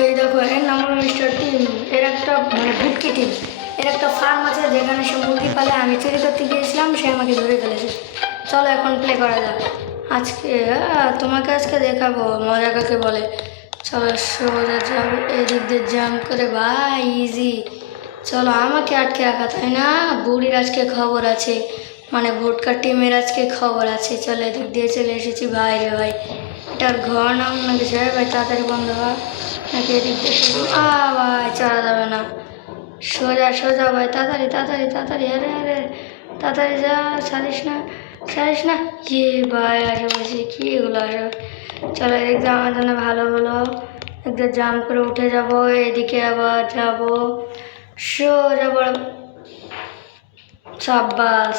এই দেখো এর নাম হলো মিস্টার টিম। এর একটা মানে ভুটকি টিম। এর একটা ফার্ম আছে যেখানে সে মুরগি পালে। আমি চুরি করতে গিয়েছিলাম, সে আমাকে ধরে ফেলেছে। চলো এখন প্লে করা যাক। আজকে তোমাকে আজকে দেখাবো মজা কাকে বলে। চলো সোজা যাবো, এদিক দিয়ে জাম্প করে ভাই ইজি। চলো আমাকে আটকে রাখা, তাই না? বুড়ির আজকে খবর আছে, মানে ভোটকা টিমের আজকে খবর আছে। চলো এদিক দিয়ে চলে এসেছি ভাই রে ভাই। এটার ঘর নাম নাকি সে ভাই, তাড়াতাড়ি বন্ধ হয় নাকি এদিক দিয়ে ভাই চড়া যাবে না। সোজা সোজা ভাই, তাড়াতাড়ি তাড়াতাড়ি তাড়াতাড়ি, আরে আরে তাড়াতাড়ি যা, ছাড়িস না ছাড়িস না। কি ভাই আশেপাশে কি এগুলো আসে। চলো এদিক দিয়ে আমার জন্য ভালো হলো, একদম জাম্প করে উঠে যাব, এদিকে আবার যাব সোজা বড়। সাব্বাস,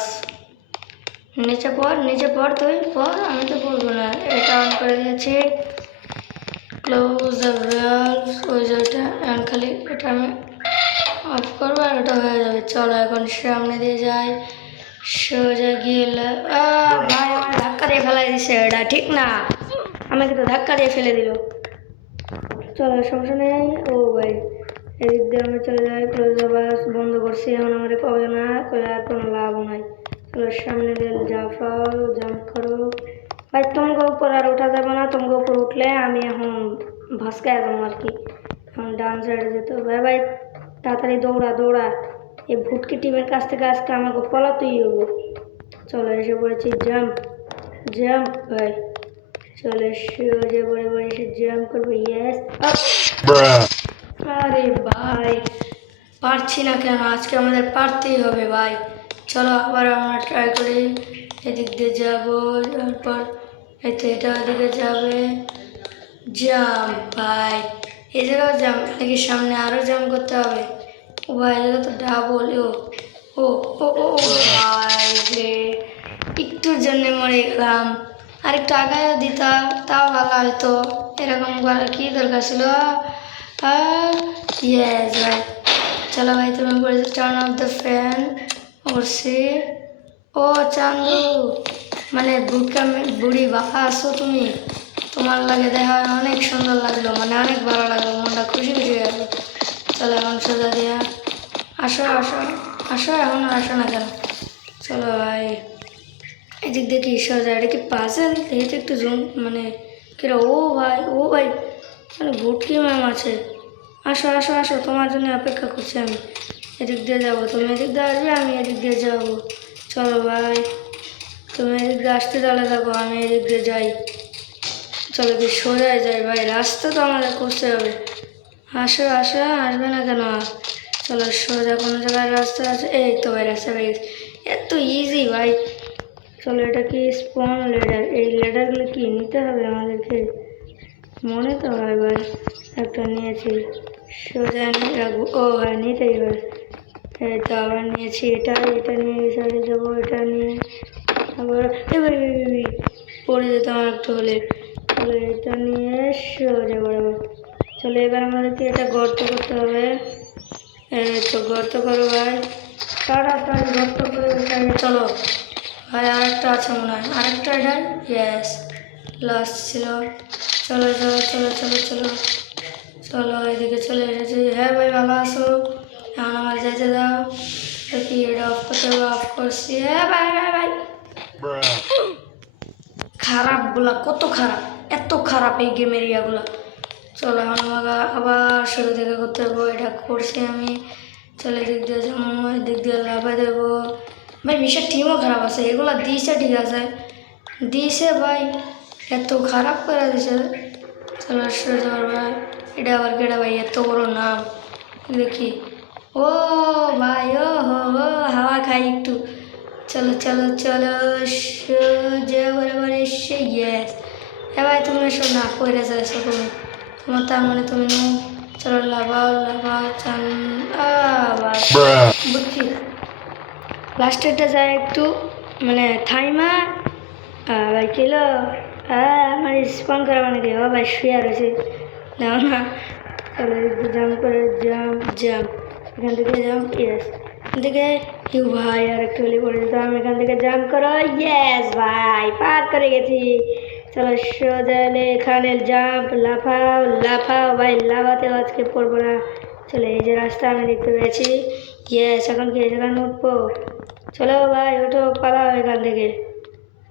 নিচে পড় তুই পড়, আমি তো পড়বো না। এটা অন করে দিয়েছি, ক্লোজ দ্য ভ্যালভ। ওই যে ওইটা খালি এটা আমি অফ করবো আর ওটা হয়ে যাবে। চলো এখন সামনে দিয়ে যাই, সোজা গিয়ে ভাই আমার ধাক্কা দিয়ে ফেলাই দিছে, এটা ঠিক না। আমাকে তো ধাক্কা দিয়ে ফেলে দিল। চলো সমস্যা নেই। ও ভাই এদিক দিয়ে আমি চলে যাই, ক্লোজ বাস বন্ধ করছি। এখন আমার কবে না করে আর কোনো লাভও নাই। চলো সামনে দিয়ে জাফাও, জাম্প করো ভাই। তোমাকে উপর আর ওঠা যাবে না, তোমাকে উপর উঠলে আমি এখন ভাসকায় যাবো আর কি। এখন ডান সাইডে যেতে হবে ভাই। তাড়াতাড়ি দৌড়া দৌড়া, এই ভুটকি টিমের কাছ থেকে আজকে আমাকে পলাতেই হবো। চলো এসে পড়েছি, জাম্প জাম্প ভাই। চলে সোজা বড়ে বড়ে এসে জাম্প করবো, ইয়েস। আরে ভাই পারছি না কেন, আজকে আমাদের পারতেই হবে ভাই। চলো আবার আমরা ট্রাই করি। এদিক দিয়ে যাবো, তারপর এটা ওদিকে যাবে। জাম্প ভাই, এই জায়গাও জাম্প নাকি? সামনে আরও জাম্প করতে হবে। ও ভাই এটা তো ডাবল। ও ও ও ও ভাই রে, একটুর জন্যে মরে গেলাম। আর একটু আগায়ও দিতা তাও ভালো হয়তো। এরকম করার কী দরকার ছিল। ইয়েস ভাই। চলো ভাই তুমি বলেছো টার্ন অফ দ্য ফ্যান। করছি। ও চান্দু, মানে বুড়ি বাবা আসো তুমি। তোমার লাগে দেখা হয় অনেক সুন্দর লাগলো, মানে অনেক ভালো লাগলো, মনটা খুশি খুশি হয়ে গেলো। চলো এখন সোজা দিয়া আসো আসো আসো, এখন আর আসো না কেন। চলো ভাই এদিক দেখি সোজা, এটা কি পাজেল? দেখি তো একটু জুম, মানে কিরা। ও ভাই মানে ভুটকি ম্যাম আছে। আসো আসো আসো, তোমার জন্য অপেক্ষা করছি আমি। এদিক দিয়ে যাবো, তুমি এদিক দিয়ে আসবে, আমি এদিক দিয়ে যাবো। চলো ভাই তুমি এদিক দিয়ে আসতে তাহলে দেখো, আমি এদিক দিয়ে যাই। চলো কি সোজাই যাই ভাই, রাস্তা তো আমাদের করতে হবে। আসো আসো, আসবে না কেন? চলো সোজা কোনো জায়গায় রাস্তা আছে, এই তো ভাই রাস্তা পেয়ে গেছি। এত ইজি ভাই। চলো এটা কি স্পন লেডার? এই লেডারগুলো কি নিতে হবে আমাদেরকে? মনে তো হয় ভাই একটা নিয়েছি, সোজা নিয়ে রাখবো। ও ভাই নিতেই হয়। এই তো আবার নিয়েছি এটা নিয়ে এই সাইডে যাবো, এটা নিয়ে আবার এবার পড়ে যেতে আমার একটু হলে। তাহলে এটা নিয়ে সোজা বরাবর। চলো এবার আমাদেরকে এটা গর্ত করতে হবে। এই তো গর্ত করো ভাই, তাড়াতাড়ি গর্ত করে ওইখানে। চলো ভাই আরেকটা আছে মনে হয়, আরেকটা এটা। ইয়েস লাস্ট ছিল। চলো চলো চলো চলো চলো চলো এদিকে চলে এসেছি। হ্যাঁ ভাই ভালো আছো? এখন আমার যেতে দাও। কি এটা অফ করতে হবে? অফ করছি। হ্যাঁ ভাই ভাই ভাই খারাপগুলা কত খারাপ, এত খারাপ এই গেমের ইয়াগুলো। চলো এখন আমাকে আবার শুরু থেকে করতে হবে। এটা করছি আমি। চলে দিক দিয়ে যেমন দিক দিয়ে লাভে দেবো ভাই। মিশার টিমও খারাপ আছে, এগুলো দিছে ঠিক আছে, দিছে ভাই, এত খারাপ করে দিছে। চলো সোজা ভাই, এটা আবার কেটা ভাই, এত বড় নাম দেখি। ও ভাই ও হো হাওয়া খাই একটু। চলো চলো চলো সোজা বরাবর এসে। ইয়েস হ্যাঁ ভাই তুমি এসো না, পড়ে যাচ্ছো তুমি, তোমার তার মানে তুমি নো। চলো লাভাও লাভাও চান বুঝছি। লাস্টেরটা যায় একটু মানে থাইমা ভাই কিলো। আমার স্পন করা মানে কি ভাই শুয়ে রয়েছে দেখো না। চলো একটু জাম্প করে জাম্প জাম্প, এখান থেকে জাম্প। ইয়েস এখান থেকে ইউ ভাই আর একটু হলে পড়ে যেতাম। এখান থেকে জাম্প করো। ইয়েস ভাই পার করে গেছি। চলো সোজা এলে এখানে জাম্প, লাফাও লাফাও ভাই, লাফাতেও আজকে পড়বো না। চলো এই যে রাস্তা আমি দেখতে পেয়েছি। ইয়েস, এখন কি এখানে উঠবো? চলো ভাই ওঠো, পালাও এখান থেকে।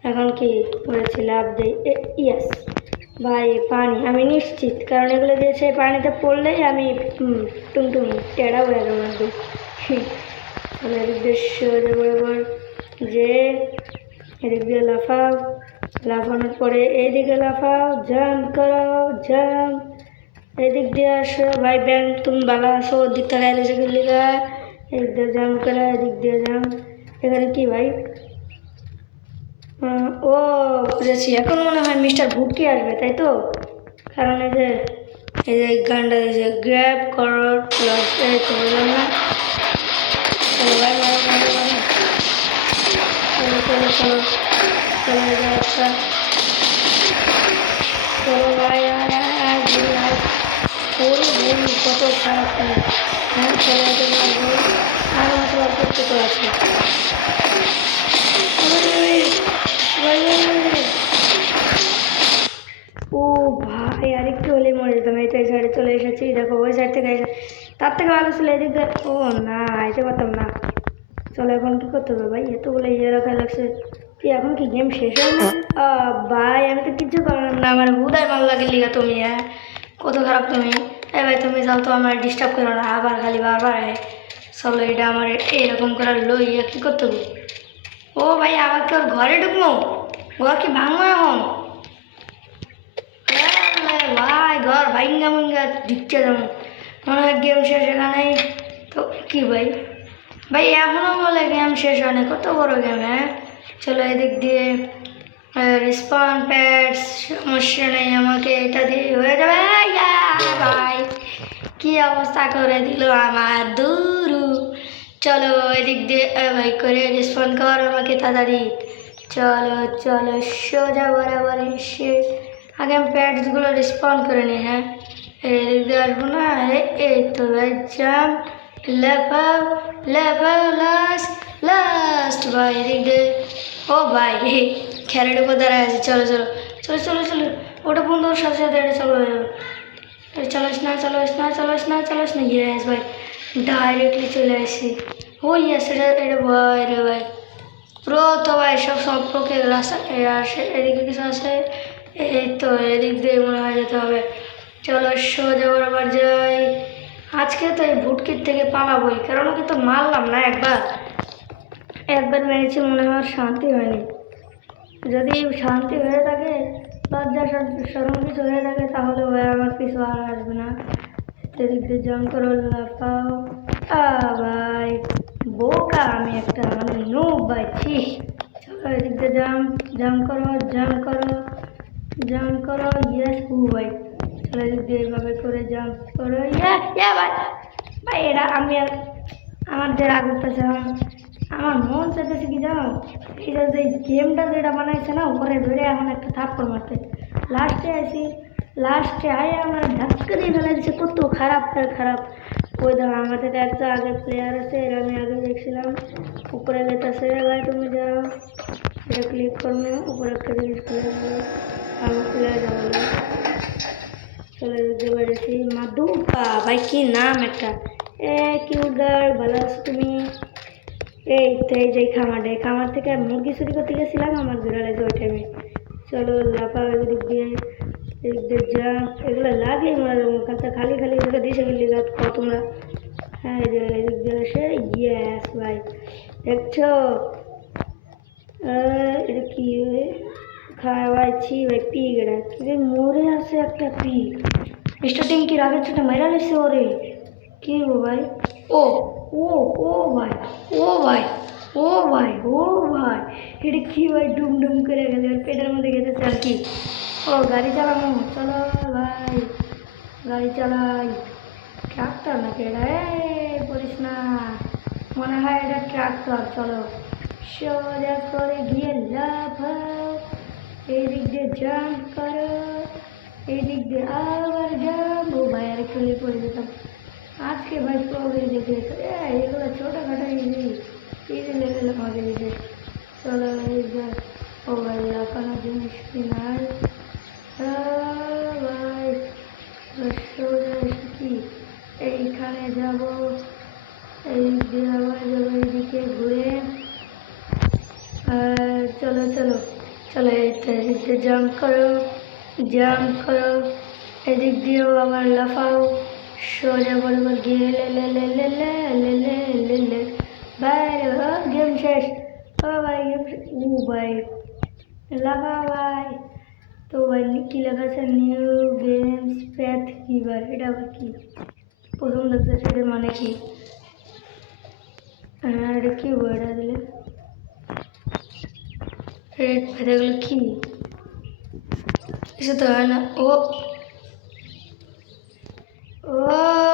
এখন কি বলেছি, লাভ দেই। ইয়েস ভাই, পানি আমি নিশ্চিত, কারণ এগুলো দিয়েছে পানিতে পড়লেই আমি টুংটুং টেড়া হয়ে যাবো একদম। চলো এদিক দিয়ে সোজা বরাবর যে এদিক দিয়ে লাফাও, লাফানোর পরে এইদিকে লাফাও, জাম্প করো জাম্প। এদিক দিয়ে আসো ভাই, ব্যাংক তুমি বালা আসো, ওর দিক থেকে এলে সেগুলো লিগা এদিক দিয়ে জাম্প করা, এদিক দিয়ে জাম্প। এখানে কি ভাই? ও বুঝেছি, এখন মনে হয় মিস্টার ভুটকি আসবে, তাই তো? কারণ এই যে গানটা দিয়েছে গ্র্যাব করো প্লাস, এই তো বললাম না। চলো ভাই ভাই ভাই ভাই, চলো চলো চলো চলো যাওয়া, চলো ভাই কত খারাপ। হ্যাঁ চলে যেতে পারবো, আর মাত্র করতে তো আছে। ও ভাই, আরেকটু হলে মরে যেতাম। এই তো এই সাইডে চলে এসেছি, দেখো ওই সাইড থেকে এসে তার থেকে ভালো ছিল এদিকে। ও না, আইতে পারতাম না। চলো এখন কি করতে হবে ভাই? এতগুলো ইয়ে রাখা লাগছে কি? এখন কি গেম শেষ হয় না? ভাই আমি তো কিচ্ছু করলাম না, আমার হুদায় ভালো লাগে লিগা তুমি। হ্যাঁ কত খারাপ তুমি। ভাই তুমি যাও তো, আমার ডিস্টার্ব করো না, আবার খালি বারবার চলো এটা আমার এরকম করার লইয়া কী করতে হবে? ও ভাই আবার কি ওর ঘরে ঢুকবো? ঘর কি ভাঙবো এখন? ভাই ঘর ভাঙ্গা ভাঙ্গা ঢুকতে যাবো, মনে হয় গেম শেষ এখানেই। তো কি ভাই, ভাই এখনও বলে গেম শেষ হয় না, কত বড় গেম। হ্যাঁ চলো এদিক দিয়ে রিসপন প্যাডস, সমস্যা নেই, আমাকে এটা দিয়ে হয়ে যাবে। ভাই কি অবস্থা করে দিল আমার, দুরু। চলো এদিক দিয়ে ভাই করে রিসপন কর আমাকে তাড়াতাড়ি। চলো চলো সোজা বরাবর এসে আগে আমি প্যাডসগুলো রিসপন করে নিই। হ্যাঁ এদিক দিয়ে আসবো না। এই তো ভাই জাম্প, লাফাও লাফাও, লাস্ট লাস্ট ভাই এদিক দিয়ে। ও ভাই খেলার উপর দাঁড়ায় আছে। চলো চলো চলো চলো চলো, ওটা বন্ধুর সাথে সাথে এটা চলো চলোস না চলোস না চলোস না চলোস না। ইয়েস ভাই, ডাইরেক্টলি চলে আসি। ও ইয়েস, এটা ভাই রে ভাই প্রো তো ভাই, সব সম্পর্কে রাস্তা আসে। এদিকে কিছু আছে, এই তো এদিক দিয়ে মনে হয় যেতে হবে। চলো সোজা বরাবর যাই। আজকে তো এই ভুটকির থেকে পালাবই, কারণ ওকে তো মারলাম না একবার মেরেছি, মনে হয় শান্তি হয়নি। যদি শান্তি হয়ে থাকে, লজ্জা সরম কিছু হয়ে থাকে, তাহলে ওই আমার কিছু আর আসবে না। এদিক দিয়ে জাম করো, লাফাও। ভাই বোকা আমি একটা, মানে নুব ভাই, ছি। চলো এদিক দিয়ে জাম করো জাম করো জাম করো। ইয়েস ও ভাই, চলো এদিক দিয়ে এইভাবে করে জাম করো। ইয়া ভাই ভাই, এটা আমি আর আমার যে রাগ উঠতেছে, আমার মন চাইতেছে কি জানো, এটা যে গেমটা যেটা বানাইছে না, ওপরে ধরে এখন একটা থাপ্পড় মারতে। লাস্টে আয় আমার ধাক্কা দিয়ে ফেলে দিচ্ছে, কত খারাপ খারাপ। ওই ধরো আমার থেকে একটা আগে প্লেয়ার আছে, এর আমি আগে দেখছিলাম। উপরে লেতেছে ভাই, তুমি যাও এটা ক্লিক করবো, উপরে একটা জিনিস খুলে যাবে, আমি খুলে যাবো। চলে যেতে পেরেছি। মাদুপা ভাই, কি নাম একটা। কিউট গার্ল, ভালো আছো তুমি? এই তো এই যে খামার থেকে মুরগি চুরি করতে গেছিলাম, আমার ঘোরা লাগছে ওই টাইমে। চলো লাফাও এদিক দিয়ে যা, এগুলো লাগলেই মারা যাবো, কাঁচা খালি খালি এগুলো দিয়েছে গেলি খাও তোমরা। হ্যাঁ এই যে এদিক দিয়ে আসে। ইয়েস ভাই, দেখছো এটা কি খাওয়াইছি ভাই? পিগ, এটা কি মরে আছে একটা পিগ। স্টার্টিং কি রাগের ছোটা মেরা নিচ্ছে ওরে। কি গো ভাই? ও ও ও ভাই ও ভাই ও ভাই ও ভাই, এটা কি ভাই ডুম ডুম করে গেলে পেটের মধ্যে গেছে আর কি। ও গাড়ি চালানো, চলো ভাই গাড়ি চালাই। ট্রাক্টর নাকি এটা? বলিস না, মনে হয় এটা ট্রাক্টর। চলো সোজা করে গিয়ে লাফাও, এদিক দিয়ে জাম্প করো, এদিক দিয়ে আবার জাম্প। ও ভাই আর একটু পড়ে যেতাম আজকে ভাই, প্রবলেম দেখে এগুলো ছোটোখাটো ইজি লেভেলে মজা দিতে। চলো ও ভাই লাফানোর জিনিস কি নাই। কি এইখানে যাব, এই দিয়ে আবার যাবো এইদিকে ঘুরে। চলো চলো চলো, এদিক দিয়ে জাম্প করো, জাম্প করো, এদিক দিয়েও আবার লাফাও, সোজা বরাবর গিয়ে লে লে লে লে লে লে লে লে লে ভাই। গেম শেষ। ও ভাই গেম, ও ভাই লাফা ভাই। তো ভাই কি লেখা আছে, নিউ গেমস প্যাথ কি ভাই, এটা আবার কি প্রথম দেখতে, সেটার মানে কি? হ্যাঁ এটা কি বইটা দিলে রেড ভেড়াগুলো কি, এসে তো হয় না।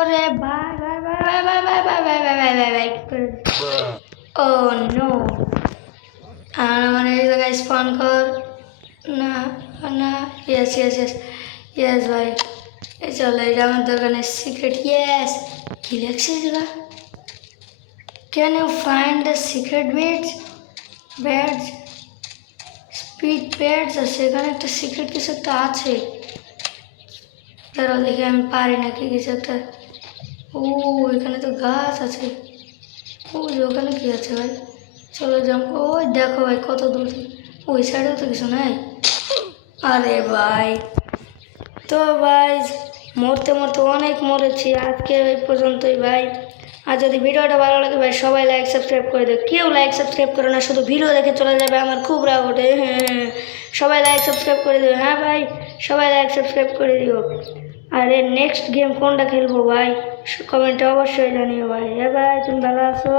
রে ভাই ভাই ভাই ভাই ভাই ভাই ভাই ভাই ভাই ভাই ভাই কি করে, ও নো। আর আমার এই জায়গায় স্পন কর না, না, ইয়েস ইয়েস ইয়েস ইয়েস ভাই। এই চলো, এটা আমার দোকানের সিক্রেট। ইয়েস, কি লেখছে জায়গা, can you find the secret bads speed pads আছে, এখানে একটা সিক্রেট কিছু একটা আছে। তারাও দেখি আমি পারি নাকি কিছু একটা। ও এখানে তো গাছ আছে। ওখানে কি আছে ভাই, চলো যাও। ওই দেখো ভাই কত দূর, ওই সাইডেও তো কিছু নাই। আরে ভাই, তো ভাই মরতে মরতে অনেক মরেছি, আজকে এই পর্যন্তই ভাই। আর যদি ভিডিওটা ভালো লাগে ভাই, সবাই লাইক সাবস্ক্রাইব করে দেবে। কেউ লাইক সাবস্ক্রাইব করে না, শুধু ভিডিও দেখে চলে যাবে, আমার খুব রাগ ওঠে। হ্যাঁ, সবাই লাইক সাবস্ক্রাইব করে দেবে। হ্যাঁ ভাই, সবাই লাইক সাবস্ক্রাইব করে দিও। আর এর নেক্সট গেম কোনটা খেলবো ভাই, কমেন্টে অবশ্যই জানিও ভাই। হ্যাঁ ভাই, তুমি ভালো আছো?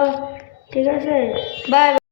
ঠিক আছে, বাই।